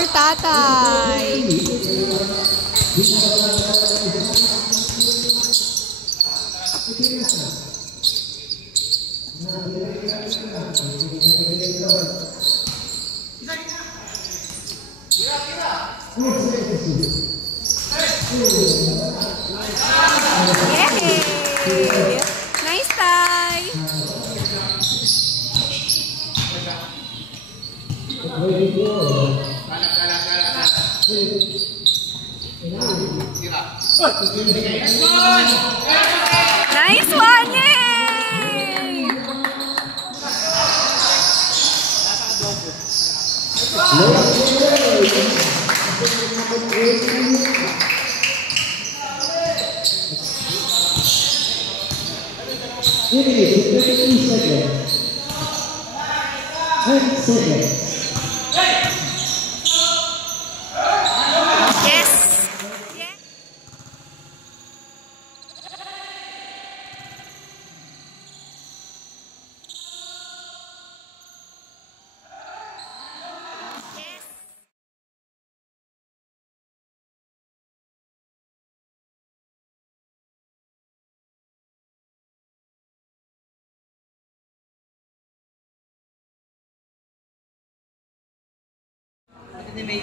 your tatay. Yay! Nice tie! Nice one! Yay! It is 32 seconds. 10 seconds. Yes! Yeah. Ito ni May.